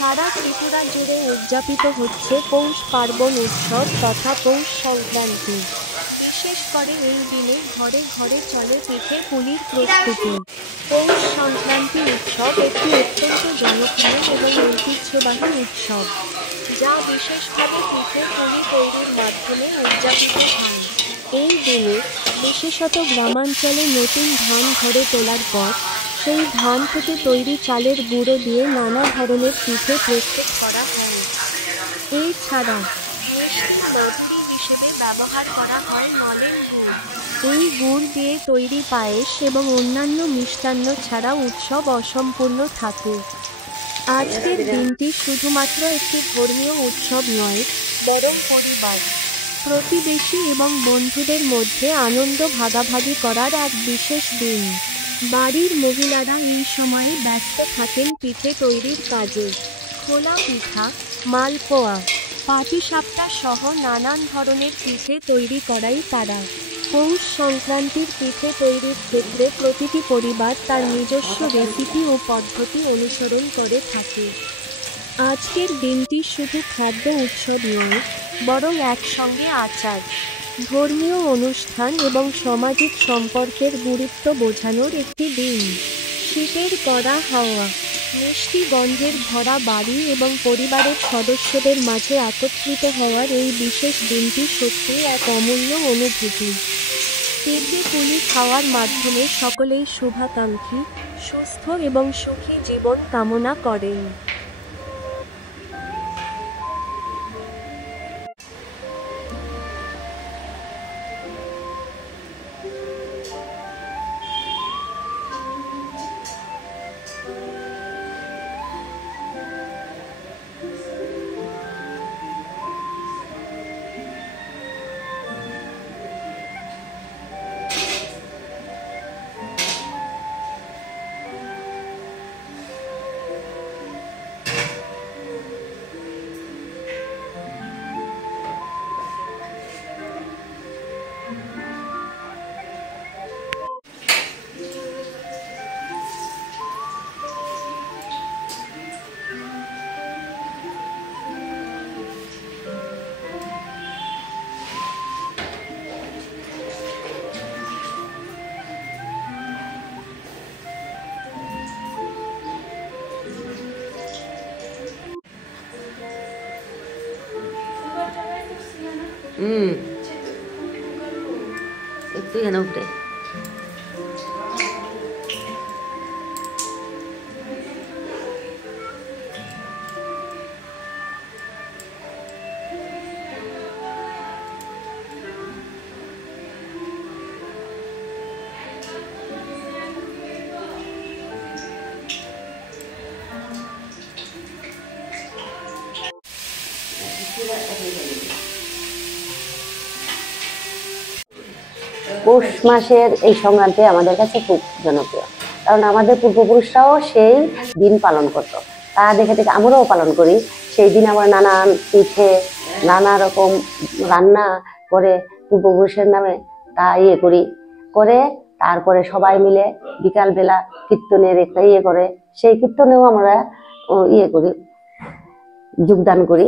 সারা ত্রিপুরা জুড়ে উদযাপিত হচ্ছে পৌষ পার্বণ উৎসব তথা পৌষ সংক্রান্তি। বিশেষ করে এই দিনে ঘরে ঘরে চলে পিঠে পুলির প্রস্তুতি। পৌষ সংক্রান্তি উৎসব একটি অত্যন্ত জনপ্রিয় এবং ঐতিহ্যবাহী উৎসব, যা বিশেষভাবে পিঠে পুলি তৈরির মাধ্যমে উদযাপিত হয়। এই দিনে বিশেষত গ্রামাঞ্চলে নতুন ধান ঘরে তোলার পর সেই ধান থেকে তৈরি চালের গুঁড়ো দিয়ে নানা ধরনের পিঠে প্রস্তুত করা হয়। এছাড়া মিষ্টি মধুরি হিসেবে ব্যবহার করা হয় নলেন গুড়। এই গুড় দিয়ে তৈরি পায়েস এবং অন্যান্য মিষ্টান্ন ছাড়া উৎসব অসম্পূর্ণ থাকে। আজকের দিনটি শুধুমাত্র একটি ধর্মীয় উৎসব নয়, বরং পরিবার, প্রতিবেশী এবং বন্ধুদের মধ্যে আনন্দ ভাগাভাগি করার এক বিশেষ দিন। বাড়ির মহিলারা এই সময়ে ব্যস্ত থাকেন পিঠে তৈরির কাজে। খোলা পিঠা, মালপোয়া, পাটিসাপটা সহ নানান ধরনের পিঠে তৈরি করাই তারা। পৌষ সংক্রান্তির পিঠে তৈরির ক্ষেত্রে প্রতিটি পরিবার তার নিজস্ব রেসিপি ও পদ্ধতি অনুসরণ করে থাকে। আজকের দিনটি শুধু খাদ্য উৎসব নয়, বরং একসঙ্গে আচার, ধর্মীয় অনুষ্ঠান এবং সামাজিক সম্পর্কের গুরুত্ব বোঝানোর একটি দিন। শীতের কড়া হাওয়া, মিষ্টি গন্ধের ভরা বাড়ি এবং পরিবারের সদস্যদের মাঝে একত্রিত হওয়ার এই বিশেষ দিনটি সত্যিই এক অমূল্য অনুভূতি। পিঠে পুলি খাওয়ার মাধ্যমে সকলেই শুভাকাঙ্ক্ষী, সুস্থ এবং সুখী জীবন কামনা করেন। একটু এখানে উঠে পৌষ মাসের এই সংক্রান্তি আমাদের কাছে খুব জনপ্রিয়, কারণ আমাদের পূর্বপুরুষরাও সেই দিন পালন করতো। তা দেখে দেখে আমরাও পালন করি। সেই দিন আমরা নানান পিঠে, নানা রকম রান্না করে পূর্বপুরুষের নামে তা করে তারপরে সবাই মিলে বিকালবেলা কীর্তনের একটা করে, সেই কীর্তনেও আমরা করি, যোগদান করি।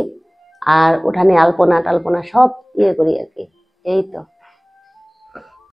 আর ওখানে আলপনা টালপনা সব করি আর কি। এই তো।